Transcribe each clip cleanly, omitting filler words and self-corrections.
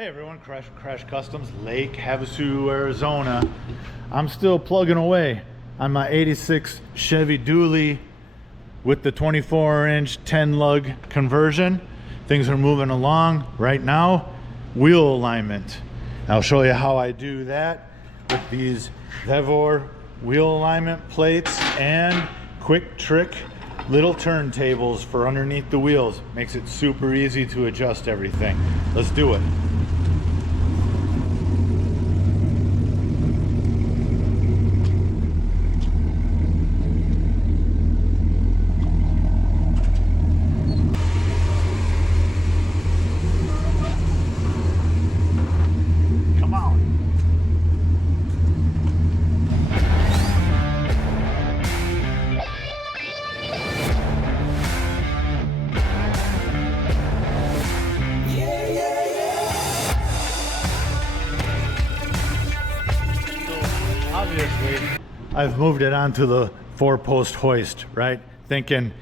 Hey everyone, Crash Customs, Lake Havasu, Arizona. I'm still plugging away on my 86 Chevy dually with the 24-inch 10-lug conversion. Things are moving along right now. Wheel alignment. I'll show you how I do that with these Vevor wheel alignment plates and quick trick little turntables for underneath the wheels. Makes it super easy to adjust everything. Let's do it. Obviously, I've moved it onto the 4-post hoist, right? Thinking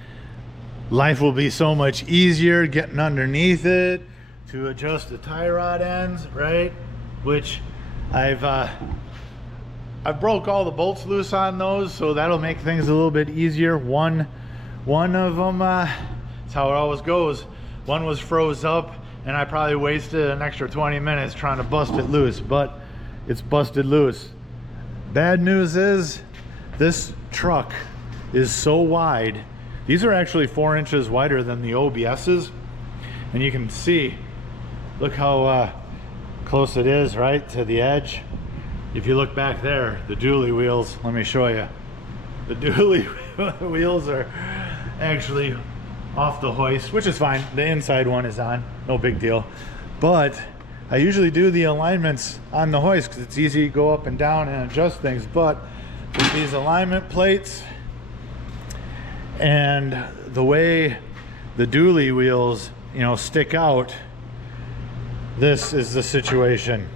life will be so much easier getting underneath it to adjust the tie rod ends, right? Which I broke all the bolts loose on those, so that'll make things a little bit easier. One of them, it's how it always goes. One was froze up, and I probably wasted an extra 20 minutes trying to bust it loose, but it's busted loose. Bad news is this truck is so wide. These are actually 4 inches wider than the OBS's, and you can see, look how close it is, right, to the edge. If you look back there, the dually wheels, let me show you. The dually wheels are actually off the hoist, which is fine. The inside one is on, no big deal. But I usually do the alignments on the hoist because it's easy to go up and down and adjust things. But with these alignment plates and the way the dually wheels, you know, stick out, this is the situation.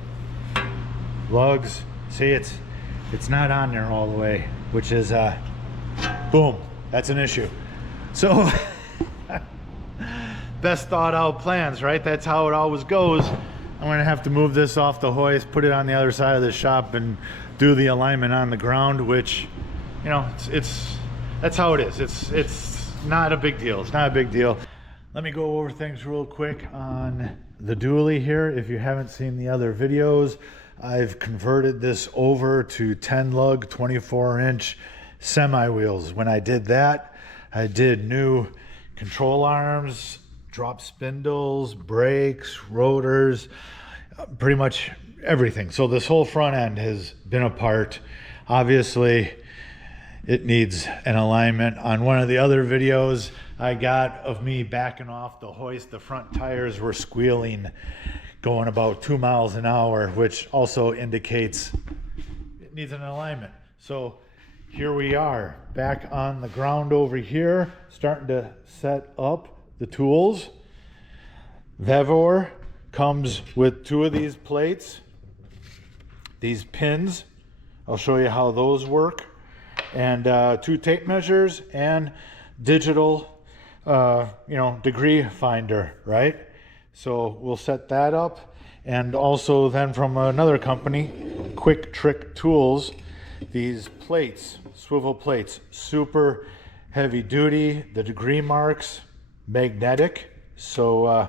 Lugs, see, it's not on there all the way, which is boom, that's an issue. So best thought out plans, right? That's how it always goes. I'm gonna have to move this off the hoist, put it on the other side of the shop, and do the alignment on the ground, which, you know, that's how it is. It's not a big deal. It's not a big deal. Let me go over things real quick on the dually here. If you haven't seen the other videos, I've converted this over to 10-lug 24-inch semi wheels. When I did that, I did new control arms, drop spindles, brakes, rotors, pretty much everything. So this whole front end has been apart. Obviously, it needs an alignment. On one of the other videos I got of me backing off the hoist, the front tires were squealing, going about 2 miles an hour, which also indicates it needs an alignment. So here we are, back on the ground over here, starting to set up the tools. Vevor comes with 2 of these plates, these pins. I'll show you how those work, and 2 tape measures and digital, degree finder, right? So we'll set that up, and also then from another company, Quick Trick Tools, these plates, swivel plates, super heavy duty. The degree marks magnetic, so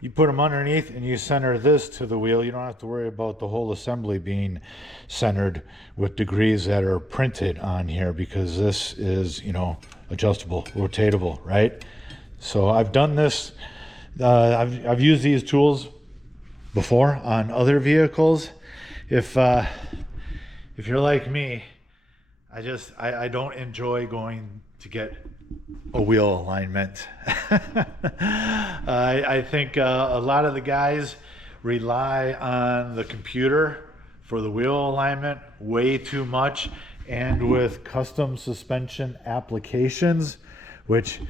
you put them underneath and you center this to the wheel. You don't have to worry about the whole assembly being centered with degrees that are printed on here, because this is, you know, adjustable, rotatable, right? So I've done this. I've used these tools before on other vehicles. If you're like me, I don't enjoy going to get a wheel alignment. I think a lot of the guys rely on the computer for the wheel alignment way too much, and with custom suspension applications, which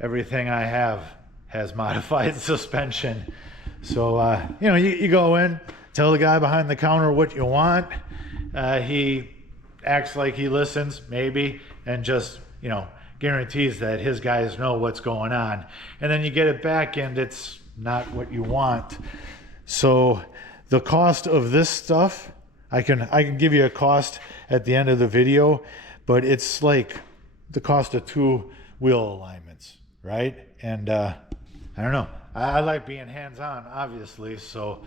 everything I have has modified suspension. So you go in, tell the guy behind the counter what you want. He acts like he listens, maybe, and just, you know, guarantees that his guys know what's going on. And then you get it back and it's not what you want. So the cost of this stuff, I can give you a cost at the end of the video, but it's like the cost of 2 wheel alignments, right? And I don't know. I like being hands-on, obviously, so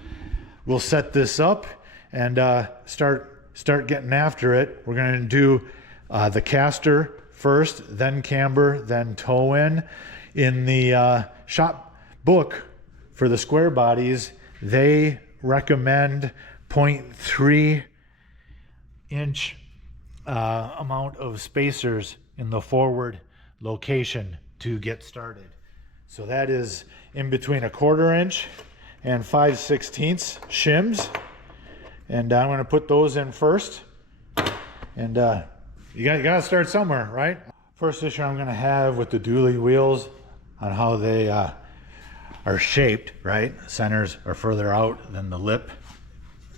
we'll set this up and start getting after it. We're going to do the caster first, then camber, then toe in. In the shop book for the square bodies, they recommend 0.3 inch amount of spacers in the forward location to get started. So that is in between 1/4 inch and 5/16 shims. And I'm going to put those in first. And you got to start somewhere, right? First issue I'm going to have with the dually wheels on how they are shaped, right? Centers are further out than the lip.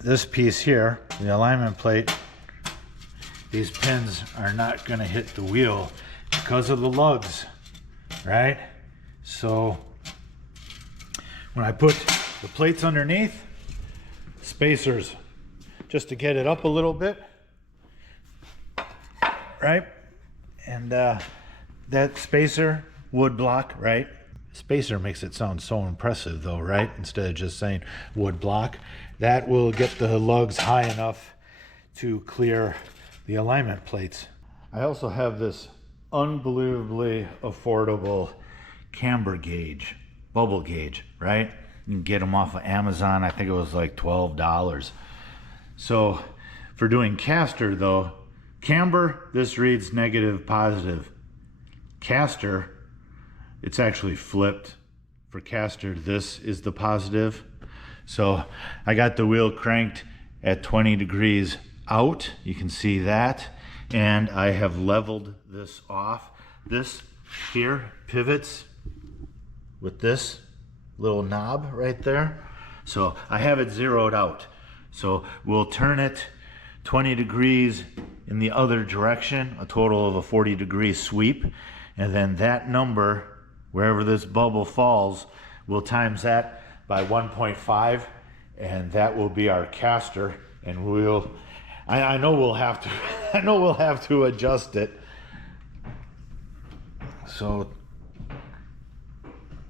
This piece here, the alignment plate, these pins are not going to hit the wheel because of the lugs, right? So when I put the plates underneath, spacers, just to get it up a little bit, right? And that spacer, wood block, right? Spacer makes it sound so impressive though, right? Instead of just saying wood block, that will get the lugs high enough to clear the alignment plates. I also have this unbelievably affordable camber gauge, bubble gauge, right? You can get them off of Amazon. I think it was like $12. So for doing caster though, camber, this reads negative, positive. Caster, it's actually flipped. For caster, this is the positive. So I got the wheel cranked at 20 degrees out. You can see that. And I have leveled this off. This here pivots with this little knob right there. So I have it zeroed out. So we'll turn it 20 degrees in the other direction, a total of a 40-degree sweep. And then that number, wherever this bubble falls, we'll times that by 1.5, and that will be our caster. And we'll, I know we'll have to, I know we'll have to adjust it. So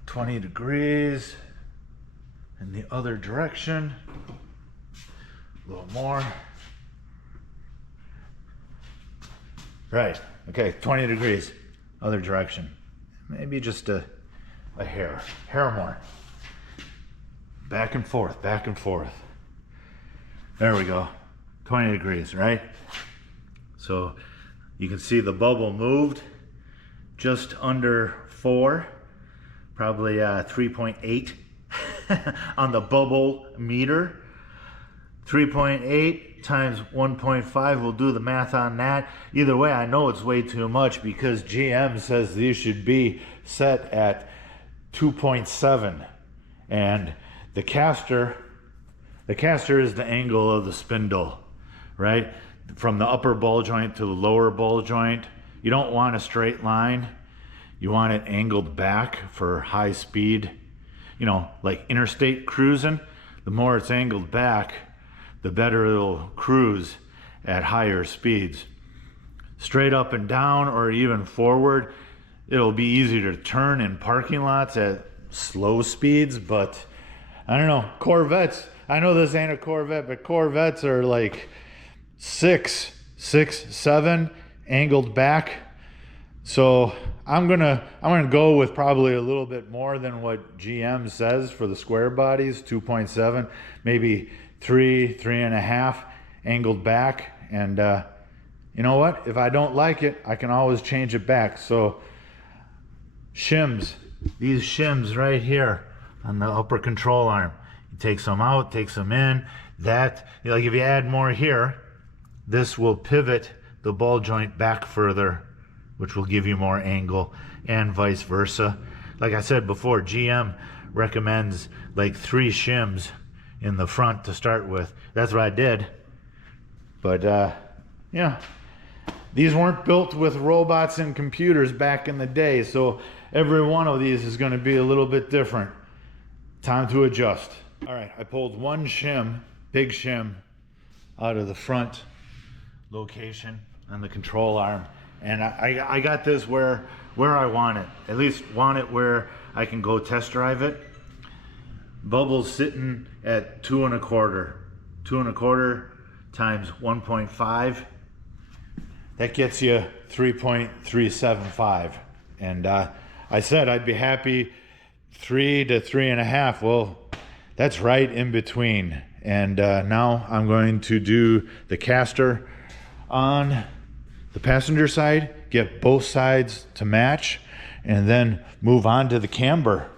20 degrees in the other direction, a little more. Right, okay, 20 degrees, other direction. Maybe just a hair more. Back and forth, back and forth. There we go, 20 degrees, right? So you can see the bubble moved just under 4, probably 3.8 on the bubble meter. 3.8 times 1.5, we'll do the math on that. Either way, I know it's way too much because GM says these should be set at 2.7. And the caster is the angle of the spindle, right? From the upper ball joint to the lower ball joint. You don't want a straight line. You want it angled back for high speed. You know, like interstate cruising, the more it's angled back, the better it'll cruise at higher speeds. Straight up and down or even forward, it'll be easier to turn in parking lots at slow speeds, but I don't know, Corvettes, I know this ain't a Corvette, but Corvettes are like 6, 7 angled back. So I'm gonna go with probably a little bit more than what GM says for the square bodies, 2.7, maybe 3.5 angled back. And you know what, if I don't like it, I can always change it back. So shims, these shims right here on the upper control arm, you take some out, take some in. That, like if you add more here, this will pivot the ball joint back further, which will give you more angle, and vice versa. Like I said before, GM recommends like 3 shims in the front to start with. That's what I did. But yeah, these weren't built with robots and computers back in the day, so every one of these is going to be a little bit different. Time to adjust. All right, I pulled one shim, big shim, out of the front location on the control arm, and I got this where I want it. At least want it where I can go test drive it. Bubble's sitting at 2 1/4. 2 1/4 times 1.5. That gets you 3.375. And I said I'd be happy 3 to 3.5. Well, that's right in between. And now I'm going to do the caster on the passenger side, get both sides to match, and then move on to the camber.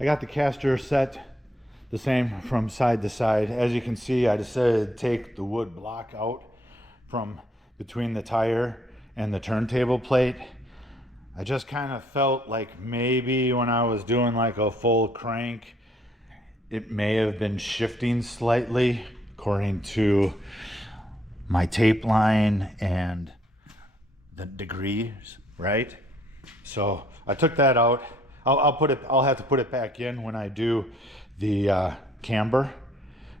I got the caster set the same from side to side. As you can see, I decided to take the wood block out from between the tire and the turntable plate. I just kind of felt like maybe when I was doing like a full crank, it may have been shifting slightly according to my tape line and the degrees, right? So I took that out. I'll have to put it back in when I do the camber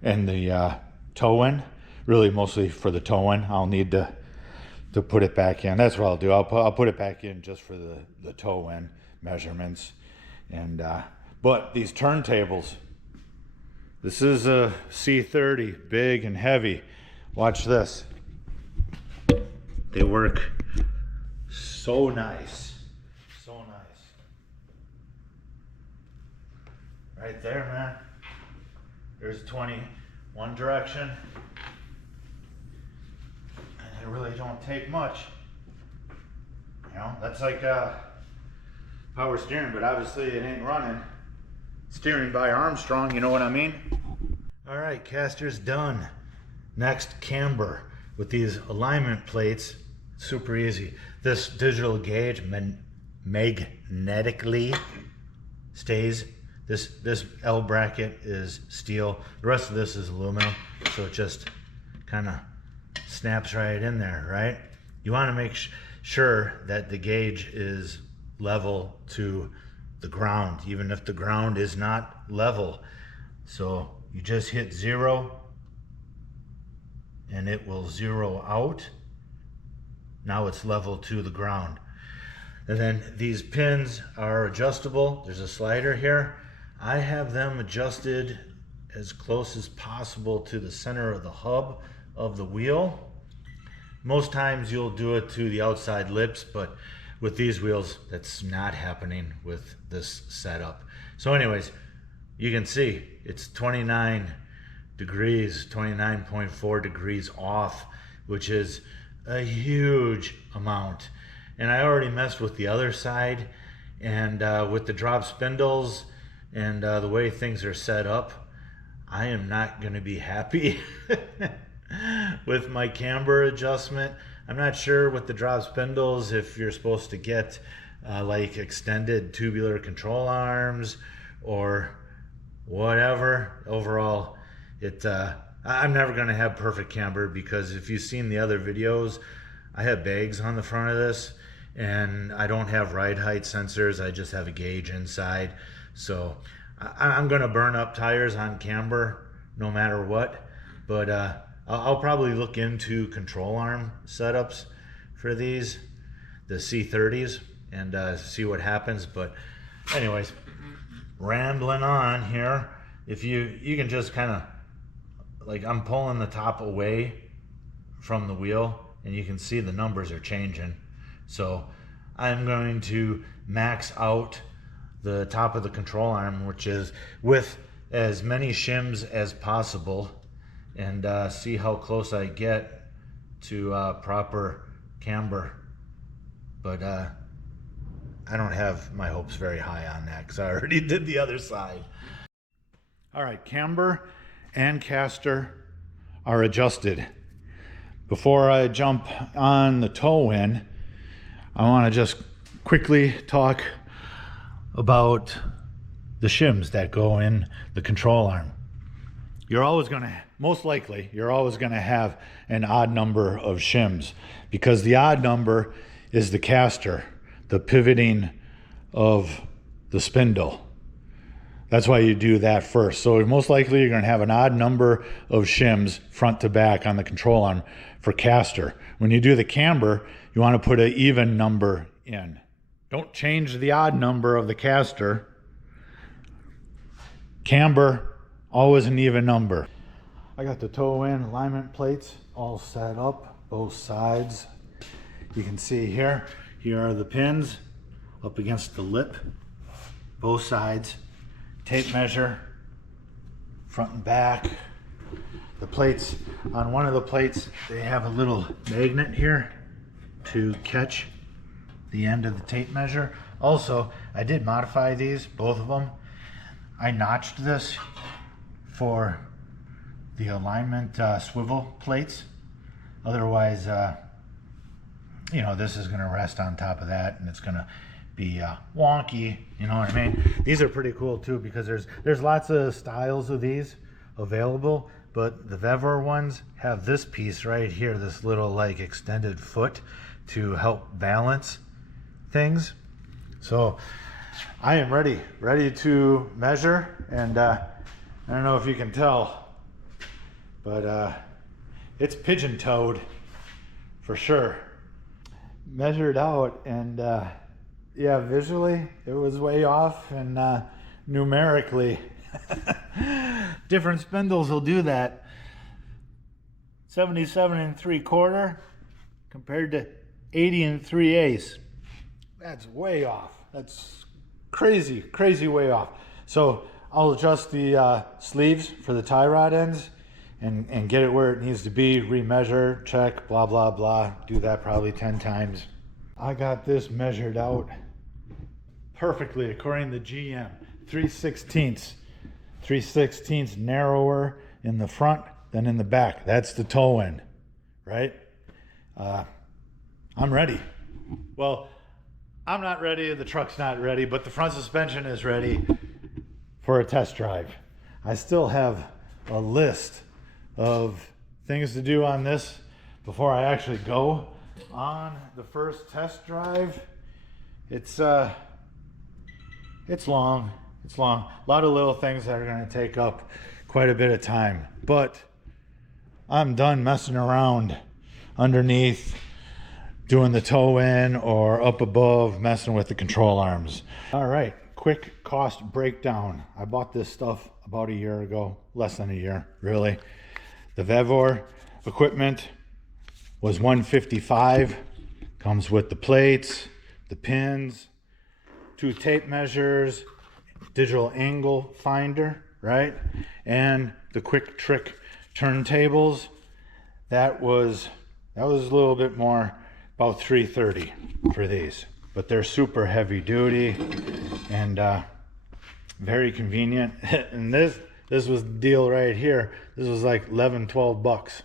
and the toe-in. Really mostly for the toe-in. I'll need to put it back in. That's what I'll do. I'll put it back in just for the toe-in measurements. And but these turntables, this is a C30, big and heavy. Watch this. They work so nice. So nice. Right there, man. There's 20 one direction. And it really don't take much. You know, that's like power steering, but obviously it ain't running. Steering by Armstrong, you know what I mean? All right, caster's done. Next, camber with these alignment plates. Super easy. This digital gauge magnetically stays. This L bracket is steel. The rest of this is aluminum, so it just kind of snaps right in there, right? You want to make sure that the gauge is level to the ground, even if the ground is not level. So you just hit 0 and it will zero out. Now it's level to the ground. And then these pins are adjustable. There's a slider here. I have them adjusted as close as possible to the center of the hub of the wheel. Most times you'll do it to the outside lips, but with these wheels, that's not happening with this setup. So anyways, you can see it's 29 degrees, 29.4 degrees off, which is a huge amount. And I already messed with the other side, and with the drop spindles and the way things are set up, I am not going to be happy with my camber adjustment. I'm not sure with the drop spindles if you're supposed to get like extended tubular control arms or whatever. Overall, I'm never going to have perfect camber, because if you've seen the other videos, I have bags on the front of this, and I don't have ride height sensors. I just have a gauge inside. So I'm going to burn up tires on camber no matter what. But I'll probably look into control arm setups for these, the C30s, and see what happens. But anyways, rambling on here. If you can just kind of, like, I'm pulling the top away from the wheel, and you can see the numbers are changing. So I'm going to max out the top of the control arm, which is with as many shims as possible, and see how close I get to proper camber. But I don't have my hopes very high on that, because I already did the other side. All right, camber and caster are adjusted. Before I jump on the toe-in, I want to just quickly talk about the shims that go in the control arm. You're always going to, most likely, you're always going to have an odd number of shims, because the odd number is the caster, the pivoting of the spindle. That's why you do that first. So most likely you're going to have an odd number of shims front to back on the control arm for caster. When you do the camber, you want to put an even number in. Don't change the odd number of the caster. Camber, always an even number. I got the toe-in alignment plates all set up, both sides. You can see here are the pins up against the lip, both sides. Tape measure, front and back. The plates, on one of the plates, they have a little magnet here to catch the end of the tape measure. Also, I did modify these, both of them. I notched this for the alignment swivel plates. Otherwise, you know, this is gonna rest on top of that and it's gonna be wonky, you know what I mean? These are pretty cool too, because there's lots of styles of these available, but the Vevor ones have this piece right here, this little like extended foot to help balance things. So I am ready to measure, and I don't know if you can tell, but it's pigeon-toed for sure. Measured out, and yeah, visually it was way off, and numerically different spindles will do that. 77 3/4 compared to 80 3/8. That's way off. That's crazy way off. So I'll adjust the sleeves for the tie rod ends and get it where it needs to be, remeasure, check, blah blah blah. Do that probably 10 times. I got this measured out perfectly according to GM. 3/16 narrower in the front than in the back. That's the toe end, right? I'm ready. Well, I'm not ready, the truck's not ready, but the front suspension is ready for a test drive. I still have a list of things to do on this before I actually go on the first test drive. It's long. A lot of little things that are going to take up quite a bit of time, but I'm done messing around underneath, doing the toe in, or up above messing with the control arms. All right, quick cost breakdown. I bought this stuff about a year ago, less than a year really. The Vevor equipment was $155. Comes with the plates, the pins, 2 tape measures, digital angle finder, right? And the quick trick turntables. That was a little bit more, about $330 for these, but they're super heavy duty and very convenient. And this was the deal right here. This was like 11-12 bucks.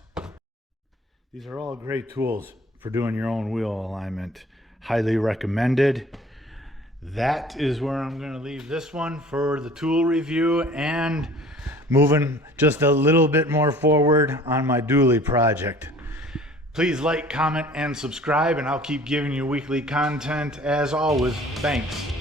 These are all great tools for doing your own wheel alignment. Highly recommended. That is where I'm going to leave this one for the tool review, and moving just a little bit more forward on my dually project. Please like, comment, and subscribe, and I'll keep giving you weekly content as always. Thanks.